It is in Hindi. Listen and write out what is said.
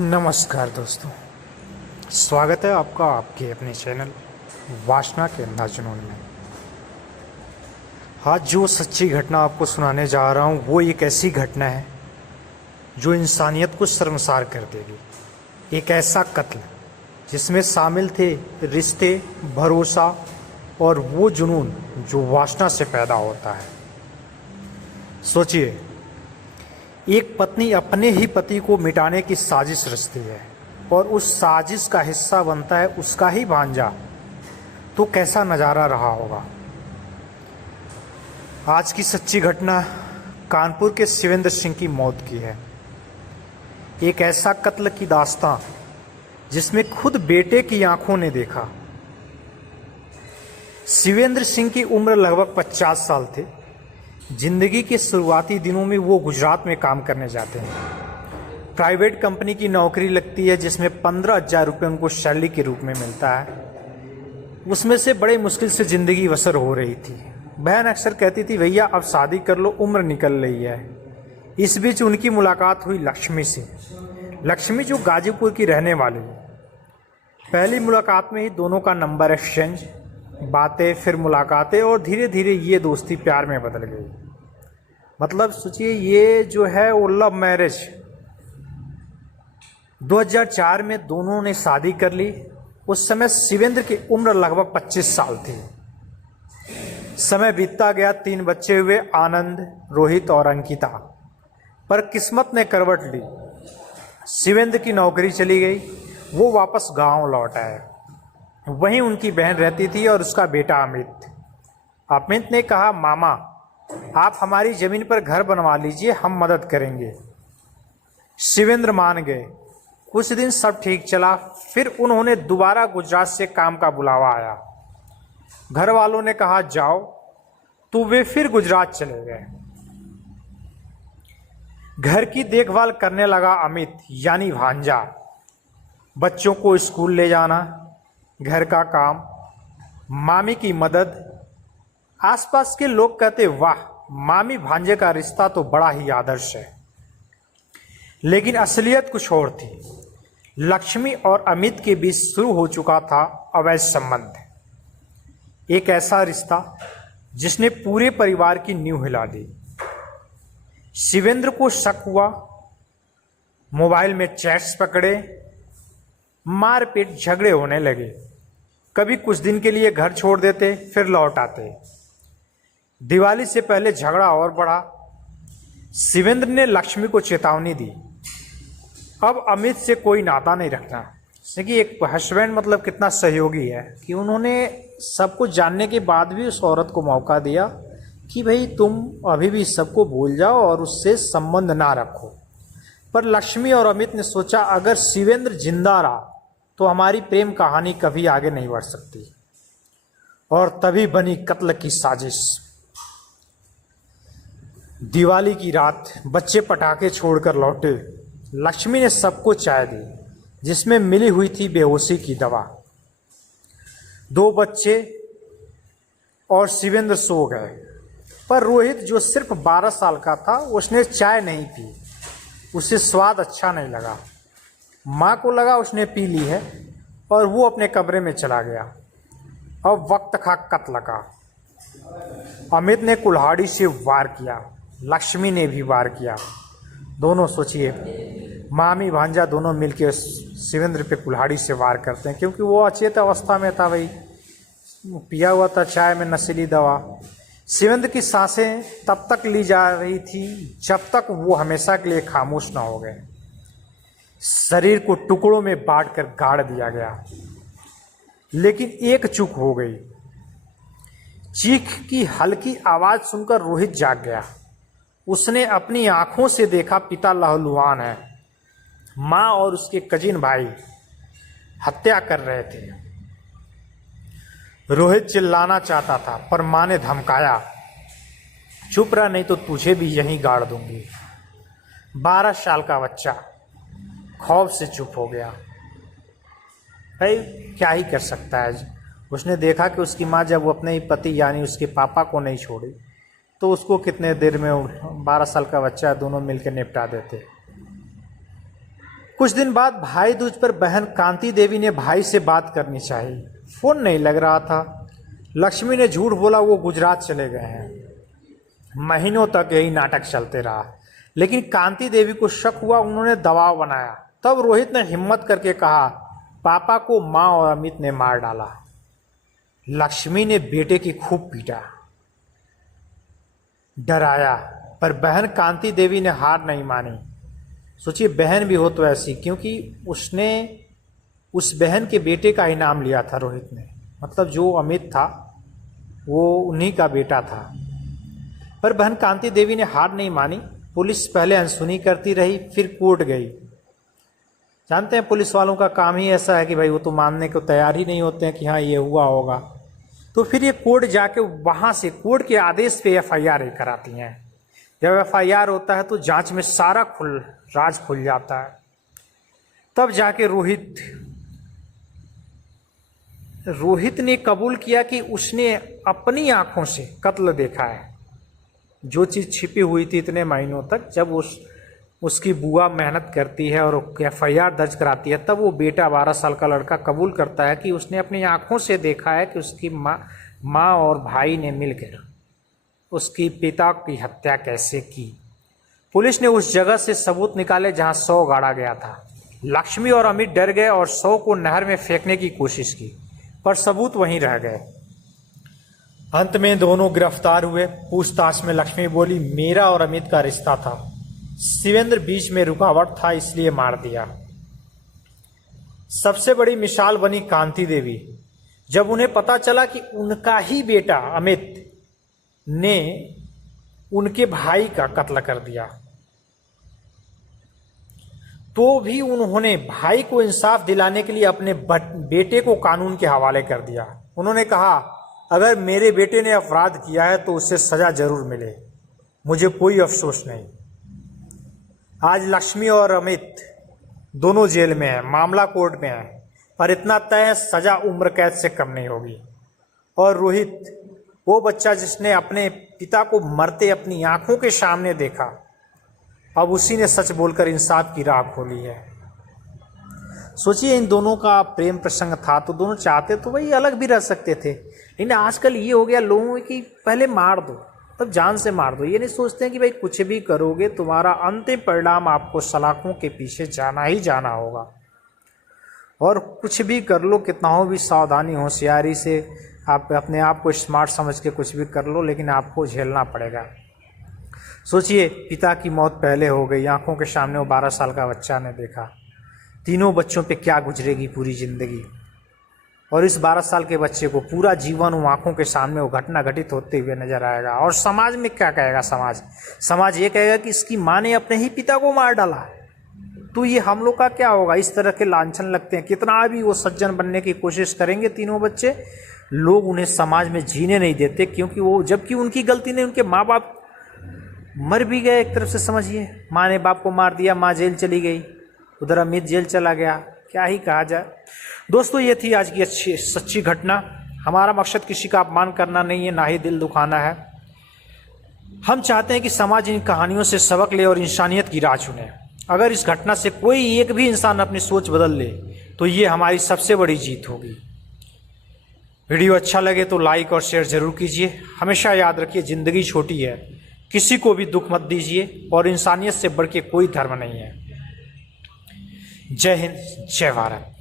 नमस्कार दोस्तों, स्वागत है आपका आपके अपने चैनल वासना के अंदाज जुनून में। आज जो सच्ची घटना आपको सुनाने जा रहा हूँ वो एक ऐसी घटना है जो इंसानियत को शर्मसार कर देगी। एक ऐसा कत्ल जिसमें शामिल थे रिश्ते, भरोसा और वो जुनून जो वासना से पैदा होता है। सोचिए, एक पत्नी अपने ही पति को मिटाने की साजिश रचती है और उस साजिश का हिस्सा बनता है उसका ही भांजा, तो कैसा नज़ारा रहा होगा। आज की सच्ची घटना कानपुर के शिवेंद्र सिंह की मौत की है। एक ऐसा कत्ल की दास्तां जिसमें खुद बेटे की आंखों ने देखा। शिवेंद्र सिंह की उम्र लगभग 50 साल थी। जिंदगी के शुरुआती दिनों में वो गुजरात में काम करने जाते हैं। प्राइवेट कंपनी की नौकरी लगती है जिसमें 15,000 रुपये उनको सैलरी के रूप में मिलता है। उसमें से बड़े मुश्किल से ज़िंदगी बसर हो रही थी। बहन अक्सर कहती थी, भैया अब शादी कर लो, उम्र निकल रही है। इस बीच उनकी मुलाकात हुई लक्ष्मी से। लक्ष्मी जो गाजीपुर की रहने वाली है। पहली मुलाकात में ही दोनों का नंबर एक्सचेंज, बातें, फिर मुलाकातें और धीरे धीरे ये दोस्ती प्यार में बदल गई। मतलब सोचिए, ये जो है वो लव मैरिज। 2004 में दोनों ने शादी कर ली। उस समय शिवेंद्र की उम्र लगभग 25 साल थी। समय बीतता गया, 3 बच्चे हुए, आनंद, रोहित और अंकिता। पर किस्मत ने करवट ली। शिवेंद्र की नौकरी चली गई, वो वापस गांव लौट आए। वहीं उनकी बहन रहती थी और उसका बेटा अमित। अमित ने कहा, मामा आप हमारी ज़मीन पर घर बनवा लीजिए, हम मदद करेंगे। शिवेंद्र मान गए। कुछ दिन सब ठीक चला, फिर उन्होंने दोबारा गुजरात से काम का बुलावा आया। घर वालों ने कहा जाओ, तो वे फिर गुजरात चले गए। घर की देखभाल करने लगा अमित, यानी भांजा। बच्चों को स्कूल ले जाना, घर का काम, मामी की मदद। आसपास के लोग कहते, वाह मामी भांजे का रिश्ता तो बड़ा ही आदर्श है। लेकिन असलियत कुछ और थी। लक्ष्मी और अमित के बीच शुरू हो चुका था अवैध संबंध। एक ऐसा रिश्ता जिसने पूरे परिवार की नींव हिला दी। शिवेंद्र को शक हुआ, मोबाइल में चैट्स पकड़े, मारपीट, झगड़े होने लगे। कभी कुछ दिन के लिए घर छोड़ देते, फिर लौट आते। दिवाली से पहले झगड़ा और बढ़ा। शिवेंद्र ने लक्ष्मी को चेतावनी दी, अब अमित से कोई नाता नहीं रखना। देखिए, एक हस्बैंड मतलब कितना सहयोगी है कि उन्होंने सब कुछ जानने के बाद भी उस औरत को मौका दिया कि भाई तुम अभी भी सबको भूल जाओ और उससे संबंध ना रखो। पर लक्ष्मी और अमित ने सोचा, अगर शिवेंद्र जिंदा रहा तो हमारी प्रेम कहानी कभी आगे नहीं बढ़ सकती। और तभी बनी कत्ल की साजिश। दिवाली की रात बच्चे पटाखे छोड़कर लौटे। लक्ष्मी ने सबको चाय दी जिसमें मिली हुई थी बेहोशी की दवा। 2 बच्चे और शिवेंद्र सो गए। पर रोहित जो सिर्फ 12 साल का था, उसने चाय नहीं पी। उसे स्वाद अच्छा नहीं लगा। माँ को लगा उसने पी ली है और वो अपने कमरे में चला गया। अब वक्त था कत्ल का। अमित ने कुल्हाड़ी से वार किया, लक्ष्मी ने भी वार किया। दोनों, सोचिए, मामी भांजा दोनों मिलकर शिवेंद्र पे कुल्हाड़ी से वार करते हैं, क्योंकि वो अचेत अवस्था में था। भाई पिया हुआ था चाय में नशीली दवा। शिवेंद्र की सांसें तब तक ली जा रही थी जब तक वो हमेशा के लिए खामोश ना हो गए। शरीर को टुकड़ों में बांटकर गाड़ दिया गया। लेकिन एक चूक हो गई। चीख की हल्की आवाज सुनकर रोहित जाग गया। उसने अपनी आंखों से देखा पिता लहलुहान है। माँ और उसके कजिन भाई हत्या कर रहे थे। रोहित चिल्लाना चाहता था पर माँ ने धमकाया, चुप रह नहीं तो तुझे भी यहीं गाड़ दूंगी। 12 साल का बच्चा खौफ से चुप हो गया। भाई क्या ही कर सकता है। उसने देखा कि उसकी माँ जब वो अपने ही पति यानी उसके पापा को नहीं छोड़ी तो उसको कितने देर में 12 साल का बच्चा दोनों मिलकर निपटा देते। कुछ दिन बाद भाई दूज पर बहन कांति देवी ने भाई से बात करनी चाहिए, फोन नहीं लग रहा था। लक्ष्मी ने झूठ बोला वो गुजरात चले गए हैं। महीनों तक यही नाटक चलते रहा, लेकिन कांति देवी को शक हुआ। उन्होंने दबाव बनाया। तब रोहित ने हिम्मत करके कहा, पापा को माँ और अमित ने मार डाला। लक्ष्मी ने बेटे की खूब पीटा, डराया, पर बहन कांति देवी ने हार नहीं मानी। सोचिए बहन भी हो तो ऐसी, क्योंकि उसने उस बहन के बेटे का ही नाम लिया था रोहित ने, मतलब जो अमित था वो उन्हीं का बेटा था। पर बहन कांति देवी ने हार नहीं मानी। पुलिस पहले अनसुनी करती रही, फिर कोर्ट गई। जानते हैं पुलिस वालों का काम ही ऐसा है कि भाई वो तो मानने को तैयार ही नहीं होते हैं कि हाँ ये हुआ होगा। तो फिर ये कोर्ट जाके वहाँ से कोर्ट के आदेश पे एफआईआर कराती हैं। जब एफआईआर होता है तो जांच में सारा राज खुल जाता है। तब जाके रोहित ने कबूल किया कि उसने अपनी आंखों से कत्ल देखा है। जो चीज़ छिपी हुई थी इतने महीनों तक, जब उसकी बुआ मेहनत करती है और एफआईआर दर्ज कराती है, तब वो बेटा 12 साल का लड़का कबूल करता है कि उसने अपनी आंखों से देखा है कि उसकी माँ और भाई ने मिलकर उसकी पिता की हत्या कैसे की। पुलिस ने उस जगह से सबूत निकाले जहां शव गाड़ा गया था। लक्ष्मी और अमित डर गए और शव को नहर में फेंकने की कोशिश की, पर सबूत वहीं रह गए। अंत में दोनों गिरफ्तार हुए। पूछताछ में लक्ष्मी बोली, मेरा और अमित का रिश्ता था, शिवेंद्र बीच में रुकावट था इसलिए मार दिया। सबसे बड़ी मिसाल बनी कांति देवी। जब उन्हें पता चला कि उनका ही बेटा अमित ने उनके भाई का कत्ल कर दिया, तो भी उन्होंने भाई को इंसाफ दिलाने के लिए अपने बेटे को कानून के हवाले कर दिया। उन्होंने कहा, अगर मेरे बेटे ने अपराध किया है तो उसे सजा जरूर मिले, मुझे कोई अफसोस नहीं। आज लक्ष्मी और अमित दोनों जेल में हैं, मामला कोर्ट में है, पर इतना तय है सजा उम्र कैद से कम नहीं होगी। और रोहित, वो बच्चा जिसने अपने पिता को मरते अपनी आंखों के सामने देखा, अब उसी ने सच बोलकर इंसाफ की राह खोली है। सोचिए इन दोनों का प्रेम प्रसंग था तो दोनों चाहते तो वही अलग भी रह सकते थे, लेकिन आजकल ये हो गया लोगों की पहले मार दो तब जान से मार दो। ये नहीं सोचते हैं कि भाई कुछ भी करोगे तुम्हारा अंतिम परिणाम आपको सलाखों के पीछे जाना ही जाना होगा। और कुछ भी कर लो, कितना हो भी सावधानी होशियारी से आप अपने आप को स्मार्ट समझ के कुछ भी कर लो, लेकिन आपको झेलना पड़ेगा। सोचिए पिता की मौत पहले हो गई, आंखों के सामने वो 12 साल का बच्चा ने देखा। तीनों बच्चों पे क्या गुजरेगी पूरी जिंदगी, और इस 12 साल के बच्चे को पूरा जीवन वो आंखों के सामने वो घटना घटित होते हुए नजर आएगा। और समाज में क्या कहेगा? समाज ये कहेगा कि इसकी माँ ने अपने ही पिता को मार डाला, तो ये हम लोग का क्या होगा? इस तरह के लांछन लगते हैं। कितना भी वो सज्जन बनने की कोशिश करेंगे तीनों बच्चे, लोग उन्हें समाज में जीने नहीं देते, क्योंकि वो जबकि उनकी गलती नहीं, उनके माँ बाप मर भी गए। एक तरफ से समझिए, माँ ने बाप को मार दिया, माँ जेल चली गई, उधर अमित जेल चला गया, क्या ही कहा जाए। दोस्तों ये थी आज की अच्छी सच्ची घटना। हमारा मकसद किसी का अपमान करना नहीं है, ना ही दिल दुखाना है। हम चाहते हैं कि समाज इन कहानियों से सबक ले और इंसानियत की राह चुने। अगर इस घटना से कोई एक भी इंसान अपनी सोच बदल ले तो ये हमारी सबसे बड़ी जीत होगी। वीडियो अच्छा लगे तो लाइक और शेयर जरूर कीजिए। हमेशा याद रखिए, जिंदगी छोटी है, किसी को भी दुख मत दीजिए, और इंसानियत से बढ़ के कोई धर्म नहीं है। जय हिंद, जय भारत।